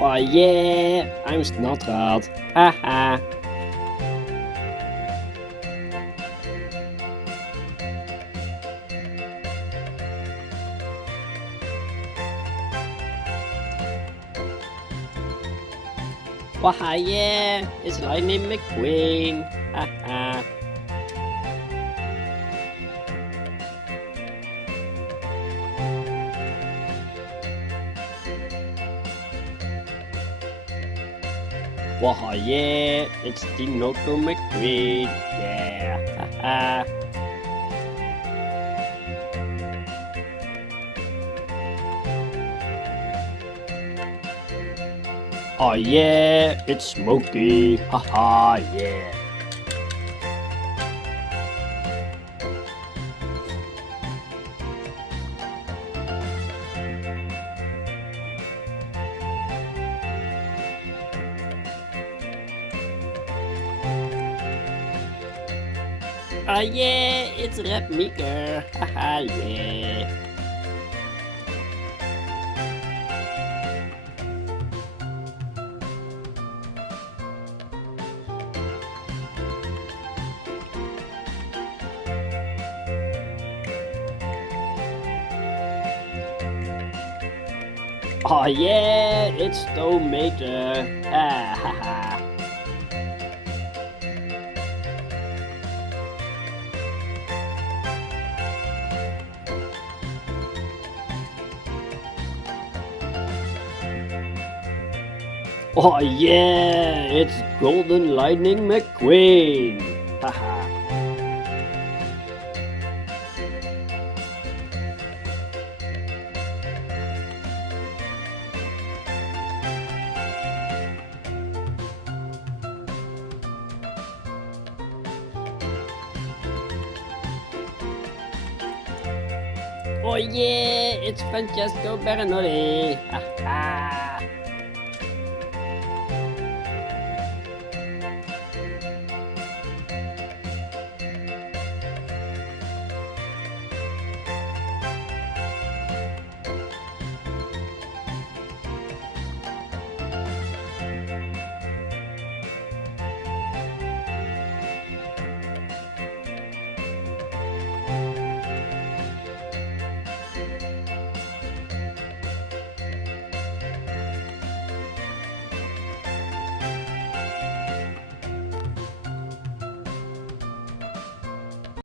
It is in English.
Oh yeah, I'm Snotrad. Haha. Oh yeah, it's Lightning McQueen. Haha. Oh yeah, it's Dinoco McQueen. Yeah. Haha. Oh yeah, it's Smokey. Haha, yeah. Oh yeah, it's Rap Meeker. Haha, yeah. Oh yeah, it's Stone Major. Ah, haha. Oh yeah, it's Golden Lightning McQueen. Haha. Oh yeah, it's Francesco Bernoulli. Haha.